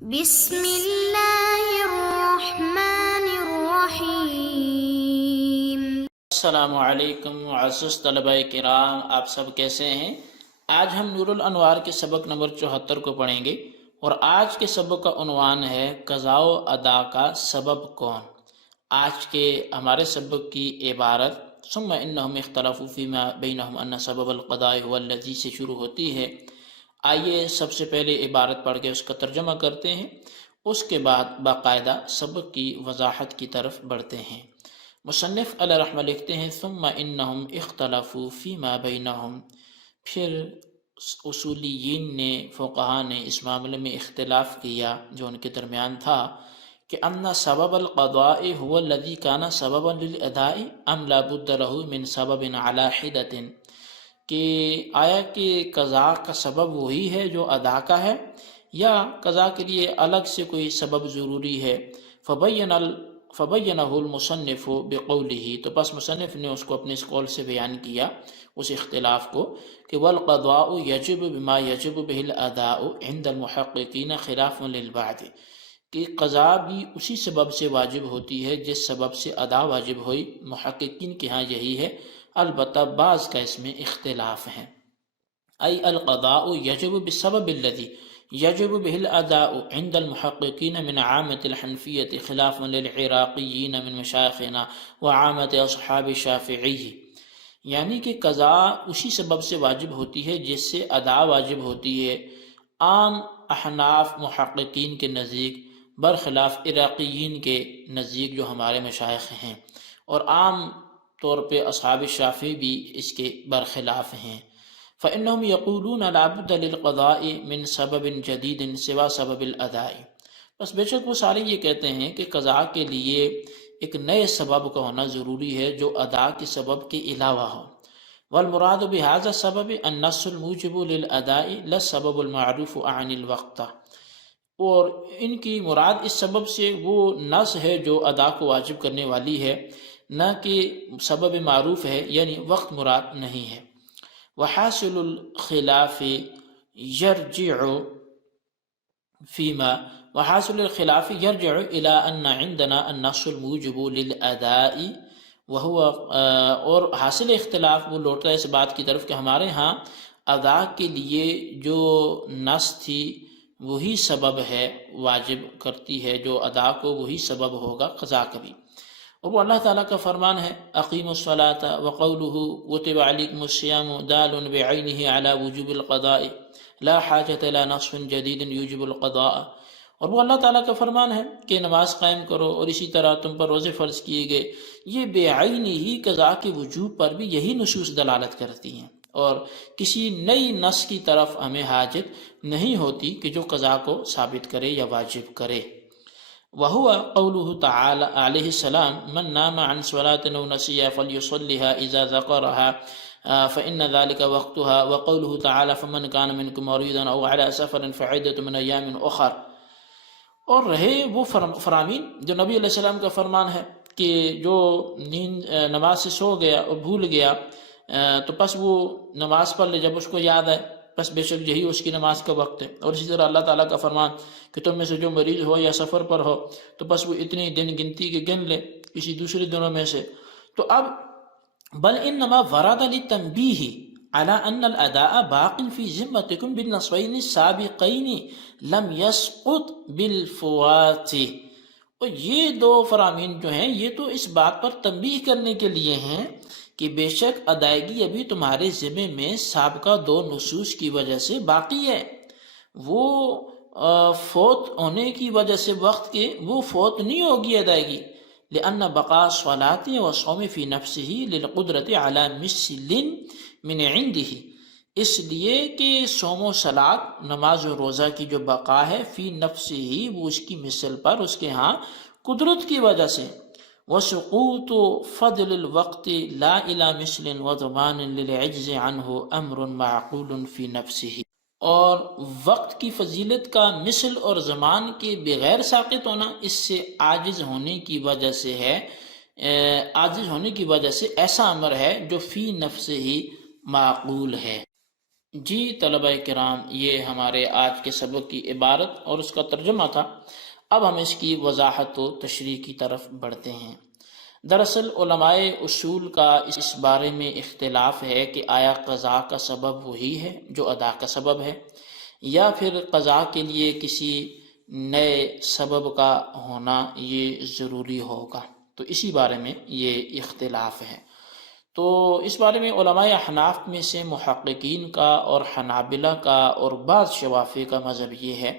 بسم اللہ الرحمن الرحیم۔ السلام علیکم معزز طلبہ کرام، آپ سب کیسے ہیں؟ آج ہم نور الانوار کے سبق نمبر 74 کو پڑھیں گے، اور آج کے سبق کا عنوان ہے قضاء و ادا کا سبب کون؟ آج کے ہمارے سبق کی عبارت ثم انہم اختلفوا فیما بینہم ان سبب القضاء هو الذی سے شروع ہوتی ہے۔ آئیے سب سے پہلے عبارت پڑھ کے اس کا ترجمہ کرتے ہیں، اس کے بعد باقاعدہ سبق کی وضاحت کی طرف بڑھتے ہیں۔ مصنف علیہ رحمہ لکھتے ہیں ثم انہم اختلفوا فیما بینہم، پھر اصولیین نے، فقہاء نے اس معاملے میں اختلاف کیا جو ان کے درمیان تھا کہ ان سبب القضاء هو الذی کان سببا للاداء ام لا بد له من سبب علی حدۃ، کہ آیا کہ قضاء کا سبب وہی ہے جو ادا کا ہے، یا قضاء کے لیے الگ سے کوئی سبب ضروری ہے؟ فبینہ المصنف بقولہ، تو پس مصنف نے اس کو اپنے اس قول سے بیان کیا اس اختلاف کو کہ والقضاء یجب بما یجب به الاداء عند المحققین خلاف للبعض، کہ قضاء بھی اسی سبب سے واجب ہوتی ہے جس سبب سے ادا واجب ہوئی، محققین کے ہاں یہی ہے، البتہ بعض کا اس میں اختلاف ہے۔ ای القضاء یجب بالسبب الذی یجب به الاداء عند المحققین من عامة الحنفیة خلافا للعراقیین من مشایخنا وعامة اصحاب الشافعی، یعنی کہ قضاء اسی سبب سے واجب ہوتی ہے جس سے ادا واجب ہوتی ہے عام احناف محققین کے نزدیک، برخلاف عراقیین کے نزدیک جو ہمارے مشائخ ہیں، اور عام طور پہ اصحاب شافعی بھی اس کے برخلاف ہیں۔ فإنهم يقولون لا بد للقضاء من سبب جدید سوا سبب الاداء، بس بے شک وہ سارے یہ کہتے ہیں کہ قضاء کے لیے ایک نئے سبب کا ہونا ضروری ہے جو ادا کے سبب کے علاوہ ہو۔ والمراد بهذا السبب النص الموجب للاداء لا السبب المعروف عن الوقت، اور ان کی مراد اس سبب سے وہ نص ہے جو ادا کو واجب کرنے والی ہے، نہ کہ سبب معروف ہے، یعنی وقت مراد نہیں ہے۔ وحاصل الخلاف یرجع فیما وحاصل الخلاف یرجع الى ان عندنا النص الموجب للاداء وهو، اور حاصل اختلاف وہ لوٹتا ہے اس بات کی طرف کہ ہمارے ہاں ادا کے لیے جو نص تھی وہی سبب ہے، واجب کرتی ہے جو ادا کو، وہی سبب ہوگا قضاء کا بھی۔ اور وہ اللہ تعالیٰ کا فرمان ہے اقیموا الصلاۃ وقولہ کتب علیکم الصیام دال بعینہ علی وجوب القضاء لا حاجۃ الی نص جدید یوجب القضاء، اور وہ اللہ تعالیٰ کا فرمان ہے کہ نماز قائم کرو، اور اسی طرح تم پر روزے فرض کیے گئے، یہ بعینہ ہی قضاء کے وجوب پر بھی یہی نصوص دلالت کرتی ہیں، اور کسی نئی نص کی طرف ہمیں حاجت نہیں ہوتی کہ جو قضاء کو ثابت کرے یا واجب کرے۔ وهو قوله تعالى علیہ السلام من نام عن صلاة أو نسيها فليصلها إذا ذكرها فإن ذلك وقتها، وقوله تعالى فمن كان منكم مريضا أو على سفر فعدة من أيام أخر، اور رہے وہ فرامین جو نبی علیہ السلام کا فرمان ہے کہ جو نماز سے سو گیا اور بھول گیا تو پس وہ نماز پڑھ لے جب اس کو یاد آئے، بس بے شک یہی اس کی نماز کا وقت ہے۔ اور اسی طرح اللہ تعالیٰ کا فرمان کہ تم میں سے جو مریض ہو یا سفر پر ہو تو بس وہ اتنی دن گنتی کے گن لے کسی دوسرے دنوں میں سے۔ تو اب بل انما ورد للتنبیہ على ان الاداء باق فی ذمتکم بالنصبین السابقین لم یسقط بالفوات، اور یہ دو فرامین جو ہیں یہ تو اس بات پر تنبیہ کرنے کے لیے ہیں کہ بے شک ادائیگی ابھی تمہارے ذمے میں سابقہ دو نصوص کی وجہ سے باقی ہے، وہ فوت ہونے کی وجہ سے وقت کے وہ فوت نہیں ہوگی ادائیگی، لأن بقاء الصلاة والصوم في نفسه للقدرة على مثل من عنده، اس لیے کہ صوم و صلاۃ نماز و روزہ کی جو بقا ہے فی نفسه ہی، وہ اس کی مثل پر اس کے ہاں قدرت کی وجہ سے، وسقوط فضل الوقت لا الى مثل وضمان للعجز عنه امر معقول في نفسه، اور وقت کی فضیلت کا مثل اور زمان کے بغیر ساقط ہونا اس سے عاجز ہونے کی وجہ سے ہے، عاجز ہونے کی وجہ سے ایسا امر ہے جو فی نفس ہی معقول ہے۔ جی طلبہ کرام، یہ ہمارے آج کے سبق کی عبارت اور اس کا ترجمہ تھا۔ اب ہم اس کی وضاحت و تشریح کی طرف بڑھتے ہیں۔ دراصل علماء اصول کا اس بارے میں اختلاف ہے کہ آیا قضاء کا سبب وہی ہے جو ادا کا سبب ہے، یا پھر قضاء کے لیے کسی نئے سبب کا ہونا یہ ضروری ہوگا۔ تو اسی بارے میں یہ اختلاف ہے۔ تو اس بارے میں علماء احناف میں سے محققین کا اور حنابلہ کا اور بعض شوافی کا مذہب یہ ہے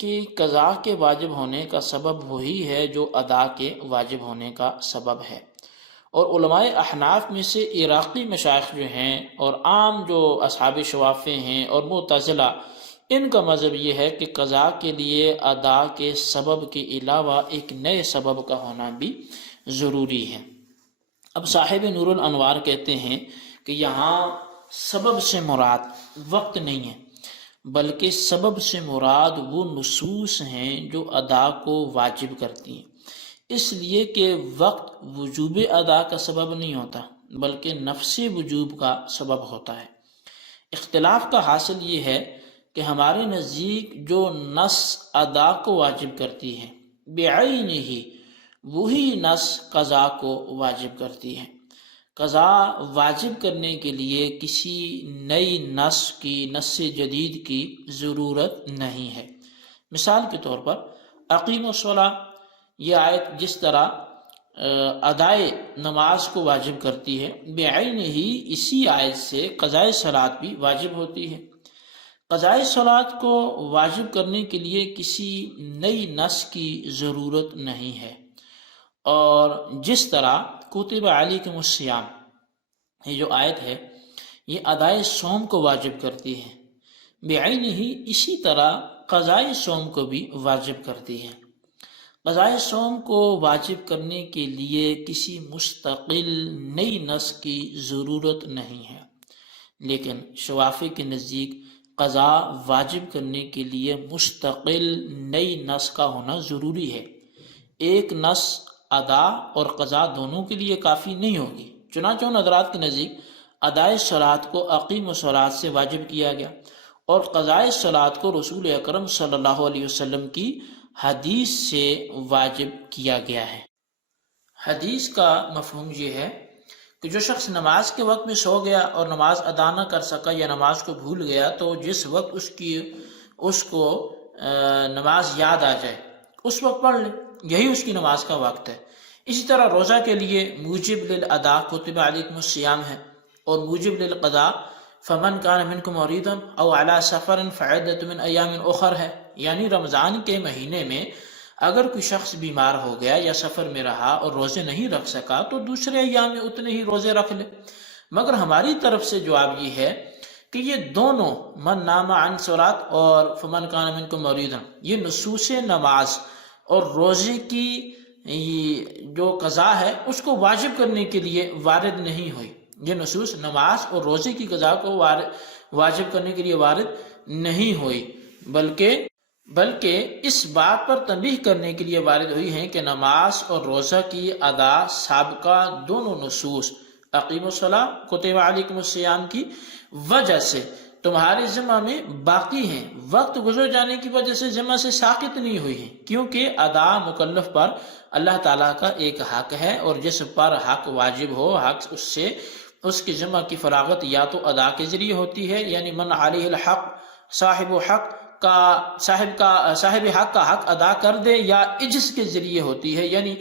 کہ قضاء کے واجب ہونے کا سبب وہی ہے جو ادا کے واجب ہونے کا سبب ہے۔ اور علماء احناف میں سے عراقی مشائخ جو ہیں اور عام جو اصحاب شوافی ہیں اور معتزلہ، ان کا مذہب یہ ہے کہ قضاء کے لیے ادا کے سبب کے علاوہ ایک نئے سبب کا ہونا بھی ضروری ہے۔ اب صاحب نور الانوار کہتے ہیں کہ یہاں سبب سے مراد وقت نہیں ہے، بلکہ سبب سے مراد وہ نصوص ہیں جو ادا کو واجب کرتی ہیں، اس لیے کہ وقت وجوب ادا کا سبب نہیں ہوتا بلکہ نفس وجوب کا سبب ہوتا ہے۔ اختلاف کا حاصل یہ ہے کہ ہمارے نزدیک جو نص ادا کو واجب کرتی ہے بعینہ ہی، وہی نص قضاء کو واجب کرتی ہے۔ قضاء واجب کرنے کے لیے کسی نئی نص جدید کی ضرورت نہیں ہے۔ مثال کے طور پر اقیم الصلاۃ، یہ آیت جس طرح ادائے نماز کو واجب کرتی ہے، بعینہ ہی اسی آیت سے قضاء صلاۃ بھی واجب ہوتی ہے۔ قضاء صلاۃ کو واجب کرنے کے لیے کسی نئی نص کی ضرورت نہیں ہے۔ اور جس طرح کتب علیکم الصیام، یہ جو آیت ہے یہ ادائے صوم کو واجب کرتی ہے، بعینہ ہی اسی طرح قضاء صوم کو بھی واجب کرتی ہے۔ قضاء صوم کو واجب کرنے کے لیے کسی مستقل نئی نص کی ضرورت نہیں ہے، لیکن شوافی کے نزدیک قضاء واجب کرنے کے لیے مستقل نئی نص کا ہونا ضروری ہے۔ ایک نص ادا اور قضاء دونوں کے لیے کافی نہیں ہوگی، چنانچہ ان حضرات کے نزدیک ادائے صلاۃ کو اقیم الصلاۃ سے واجب کیا گیا اور قضاء صلاۃ کو رسول اکرم صلی اللہ علیہ وسلم کی حدیث سے واجب کیا گیا ہے۔ حدیث کا مفہوم یہ ہے کہ جو شخص نماز کے وقت میں سو گیا اور نماز ادا نہ کر سکا یا نماز کو بھول گیا، تو جس وقت اس کو نماز یاد آ جائے اس وقت پڑھ لے، یہی اس کی نماز کا وقت ہے۔ اسی طرح روزہ کے لیے موجب للادا کتب علیکم الصیام ہے، اور موجب للقضاء فمن کان منکم مریضا او علی سفر فعدۃ من ایام اخر ہے، یعنی رمضان کے مہینے میں اگر کوئی شخص بیمار ہو گیا یا سفر میں رہا اور روزے نہیں رکھ سکا تو دوسرے ایام میں اتنے ہی روزے رکھ لے۔ مگر ہماری طرف سے جواب یہ ہے کہ یہ دونوں من نام عن صلاۃ اور فمن کان منکم مریضا، یہ نصوص نماز اور روزے کی جو قضاء ہے اس کو واجب کرنے کے لیے وارد نہیں ہوئی۔ یہ نصوص نماز اور روزے کی قضاء کو واجب کرنے کے لیے وارد نہیں ہوئی، بلکہ اس بات پر تنبیہ کرنے کے لیے وارد ہوئی ہیں کہ نماز اور روزہ کی ادا سابقہ دونوں نصوص اقیم الصلاۃ کتب علیکم الصیام کی وجہ سے تمہارے ذمہ میں باقی ہیں، وقت گزر جانے کی وجہ سے ذمہ سے ساقط نہیں ہوئی ہیں، کیونکہ ادا مکلف پر اللہ تعالیٰ کا ایک حق ہے، اور جس پر حق واجب ہو حق اس کی ذمہ کی فراغت یا تو ادا کے ذریعے ہوتی ہے، یعنی من علیہ الحق صاحب حق کا حق ادا کر دے، یا عجز کے ذریعے ہوتی ہے، یعنی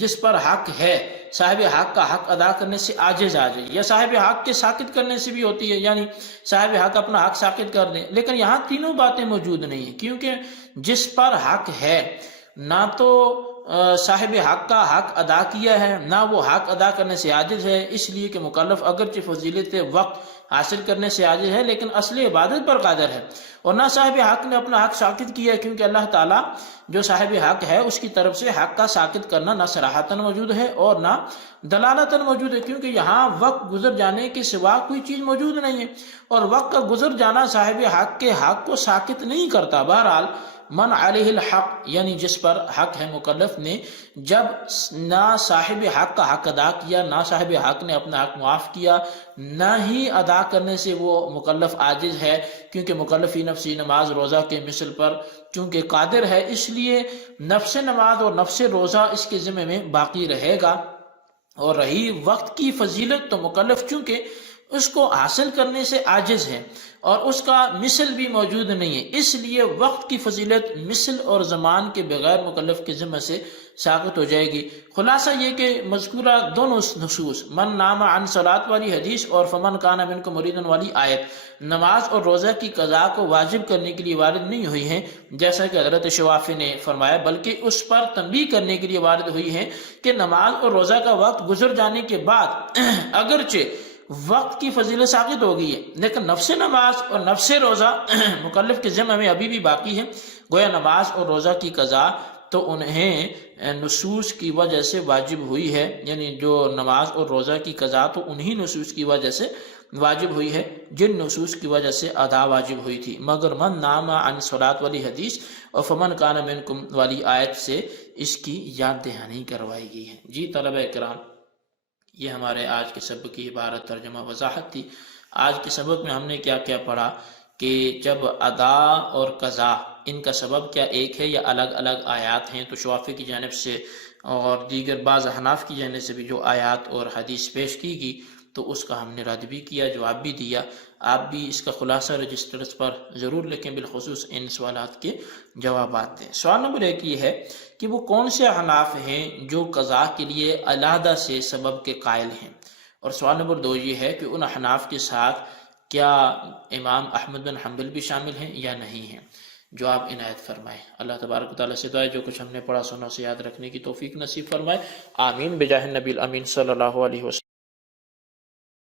جس پر حق ہے صاحب حق کا حق ادا کرنے سے عاجز آ جائے، یا صاحب حق کے ساقط کرنے سے بھی ہوتی ہے، یعنی صاحب حق اپنا حق ساقط کر دے۔ لیکن یہاں تینوں باتیں موجود نہیں ہیں، کیونکہ جس پر حق ہے نہ تو صاحب حق کا حق ادا کیا ہے، نہ وہ حق ادا کرنے سے عاجز ہے، اس لیے کہ مکلف اگرچہ فضیلت وقت حاصل کرنے سے عاجز ہے لیکن اصل عبادت پر قادر ہے، اور نہ صاحب حق نے اپنا حق ساقط کیا، کیونکہ اللہ تعالیٰ جو صاحب حق ہے اس کی طرف سے حق کا ساقط کرنا نہ صراحتاً موجود ہے اور نہ دلالتاً موجود ہے، کیونکہ یہاں وقت گزر جانے کے سوا کوئی چیز موجود نہیں ہے، اور وقت کا گزر جانا صاحب حق کے حق کو ساقط نہیں کرتا۔ بہرحال من علیہ الحق یعنی جس پر حق ہے مکلف نے، جب نہ صاحب حق کا حق ادا کیا، نہ صاحب حق نے اپنا حق معاف کیا، نہ ہی ادا کرنے سے وہ مکلف عاجز ہے، کیونکہ مکلف ہی نفسی نماز روزہ کے مثل پر چونکہ قادر ہے، اس لیے نفس نماز اور نفس روزہ اس کے ذمہ میں باقی رہے گا۔ اور رہی وقت کی فضیلت، تو مکلف چونکہ اس کو حاصل کرنے سے عاجز ہے اور اس کا مثل بھی موجود نہیں ہے، اس لیے وقت کی فضیلت مثل اور زمان کے بغیر مکلف کے ذمہ سے ساقط ہو جائے گی۔ خلاصہ یہ کہ مذکورہ دونوں نصوص، من نام عن صلاۃ والی حدیث اور فمن کان منکم مریضا والی آیت، نماز اور روزہ کی قضاء کو واجب کرنے کے لیے وارد نہیں ہوئی ہیں جیسا کہ حضرت شوافی نے فرمایا، بلکہ اس پر تنبیہ کرنے کے لیے وارد ہوئی ہیں کہ نماز اور روزہ کا وقت گزر جانے کے بعد اگرچہ وقت کی فضیلت ثابت ہو گئی ہے، لیکن نفس نماز اور نفس روزہ مکلف کے ذمہ میں ابھی بھی باقی ہے۔ گویا نماز اور روزہ کی قضاء تو انہیں نصوص کی وجہ سے واجب ہوئی ہے، یعنی جو نماز اور روزہ کی قضاء تو انہی نصوص کی وجہ سے واجب ہوئی ہے جن نصوص کی وجہ سے ادا واجب ہوئی تھی، مگر من نام عن صلاۃ والی حدیث اور فمن کان منکم والی آیت سے اس کی یاد دہانی کروائی گئی ہے۔ جی طلبہ کرام، یہ ہمارے آج کے سبق کی عبارت ترجمہ وضاحت تھی۔ آج کے سبق میں ہم نے کیا کیا پڑھا کہ جب ادا اور قضا ان کا سبب کیا ایک ہے یا الگ الگ آیات ہیں، تو شوافی کی جانب سے اور دیگر بعض احناف کی جانب سے بھی جو آیات اور حدیث پیش کی گئی تو اس کا ہم نے رد بھی کیا، جواب بھی دیا۔ آپ بھی اس کا خلاصہ رجسٹرز پر ضرور لکھیں، بالخصوص ان سوالات کے جوابات دیں۔ سوال نمبر 1 یہ ہے کہ وہ کون سے احناف ہیں جو قضاء کے لیے علیحدہ سے سبب کے قائل ہیں، اور سوال نمبر 2 یہ ہے کہ ان احناف کے ساتھ کیا امام احمد بن حنبل بھی شامل ہیں یا نہیں ہیں؟ جواب عنایت فرمائے۔ اللہ تبارک و تعالیٰ سے دعا ہے جو کچھ ہم نے پڑھا سنا اسے یاد رکھنے کی توفیق نصیب فرمائے، آمین بجاہ النبی الامین صلی اللہ علیہ وسلم۔